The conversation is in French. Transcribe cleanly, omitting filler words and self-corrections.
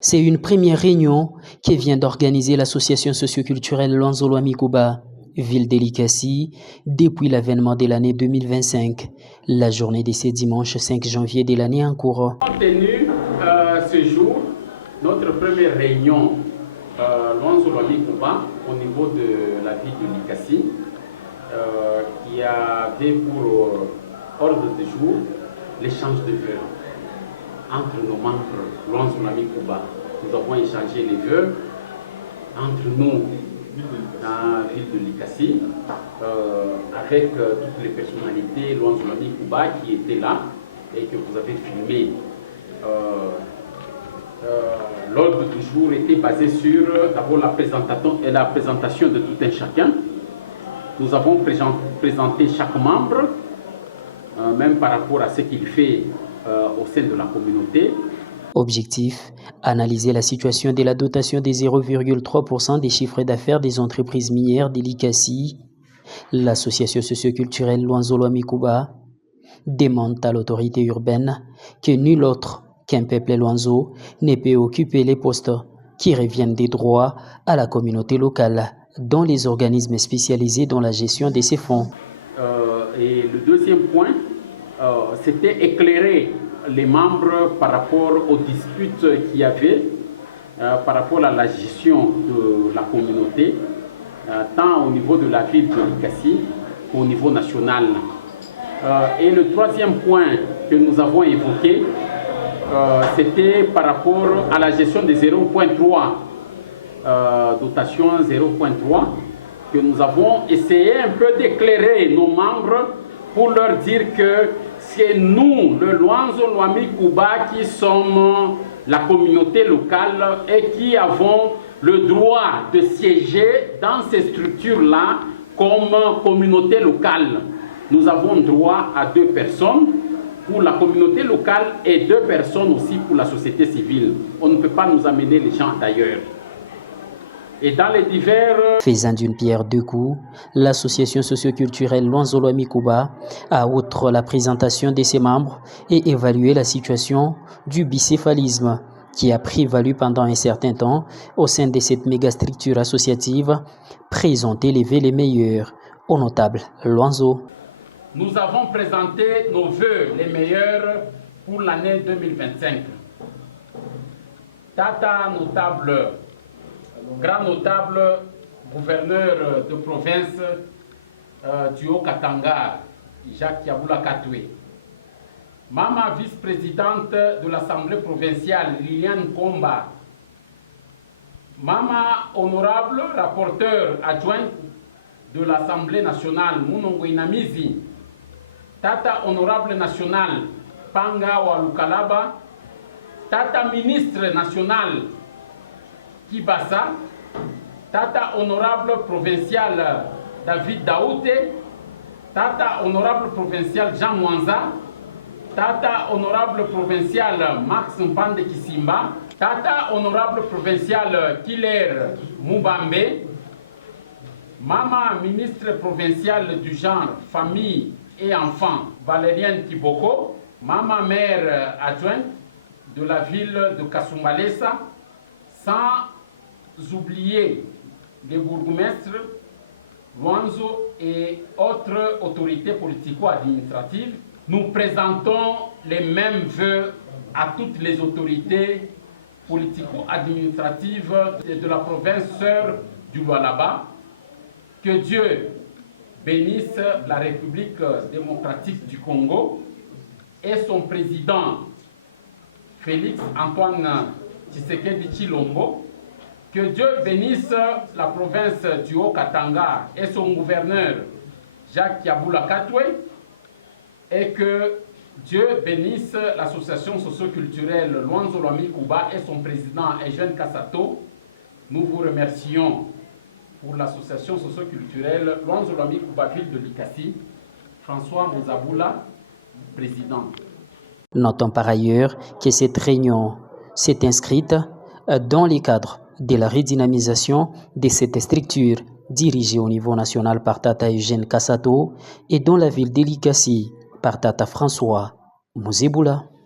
C'est une première réunion que vient d'organiser l'association socioculturelle Luanzo Mikuba, ville d'Elikasi, depuis l'avènement de l'année 2025. La journée de ce dimanche 5 janvier de l'année en cours. Nous avons tenu ce jour notre première réunion Luanzo Mikuba au niveau de la ville d'Elikasi, qui avait pour ordre du jour l'échange de vœux entre nos membres Luanzo Mikuba. Nous avons échangé les vœux entre nous dans la ville de Likasi avec toutes les personnalités Luanzo Mikuba qui étaient là et que vous avez filmé. L'ordre du jour était basé sur d'abord la présentation de tout un chacun. Nous avons présenté chaque membre, même par rapport à ce qu'il fait au sein de la communauté. Objectif, analyser la situation de la dotation des 0,3% des chiffres d'affaires des entreprises minières d'Elikasi. L'association socioculturelle Luanzo Mikuba demande à l'autorité urbaine que nul autre qu'un peuple Luanzo ne peut occuper les postes qui reviennent des droits à la communauté locale dans les organismes spécialisés dans la gestion de ces fonds. Et le deuxième point, c'était éclairer les membres par rapport aux disputes qu'il y avait, par rapport à la gestion de la communauté, tant au niveau de la ville de Likasi qu'au niveau national. Et le troisième point que nous avons évoqué, c'était par rapport à la gestion des 0,3, dotation 0,3, que nous avons essayé un peu d'éclairer nos membres pour leur dire que c'est nous, le Luanzo Mikuba, qui sommes la communauté locale et qui avons le droit de siéger dans ces structures-là comme communauté locale. Nous avons droit à 2 personnes pour la communauté locale et 2 personnes aussi pour la société civile. On ne peut pas nous amener les gens d'ailleurs. Et dans les divers... Faisant d'une pierre 2 coups, l'association socioculturelle Luanzo Mikuba a, outre la présentation de ses membres, et évalué la situation du bicéphalisme qui a prévalu pendant un certain temps au sein de cette mégastructure associative, présenté les vœux les meilleurs au notable Luanzo. Nous avons présenté nos vœux les meilleurs pour l'année 2025. Tata notable, grand notable, gouverneur de province du Haut-Katanga, Jacques Yabula Katwe. Mama vice-présidente de l'Assemblée provinciale, Liliane Komba. Mama honorable rapporteur adjoint de l'Assemblée nationale, Munongo Inamizi. Tata honorable national, Panga Walukalaba. Tata ministre national, Kibasa. Tata honorable provincial, David Daoute. Tata honorable provincial, Jean Mwanza. Tata honorable provincial, Max Mpande Kisimba. Tata honorable provincial, Killer Mubambe. Mama ministre provinciale du genre, famille et enfants, Valérienne Kiboko. Mama maire adjointe de la ville de Kasumbalesa. Sans oublier les bourgmestres, Luanzo et autres autorités politico-administratives. Nous présentons les mêmes vœux à toutes les autorités politico-administratives de la province sœur du Lualaba. Que Dieu bénisse la République démocratique du Congo et son président Félix Antoine Tshisekedi Tshilombo. Que Dieu bénisse la province du Haut-Katanga et son gouverneur Jacques Yabula Katwe. Et que Dieu bénisse l'association socio-culturelle Luanzo Mikuba et son président Eugène Kassato. Nous vous remercions pour l'association socio-culturelle Luanzo Mikuba ville de Likasi. François Mozaboula, président. Notons par ailleurs que cette réunion s'est inscrite dans le cadre de la redynamisation de cette structure dirigée au niveau national par Tata Eugène Kassato et dans la ville d'Elikasi par Tata François Mozaboula.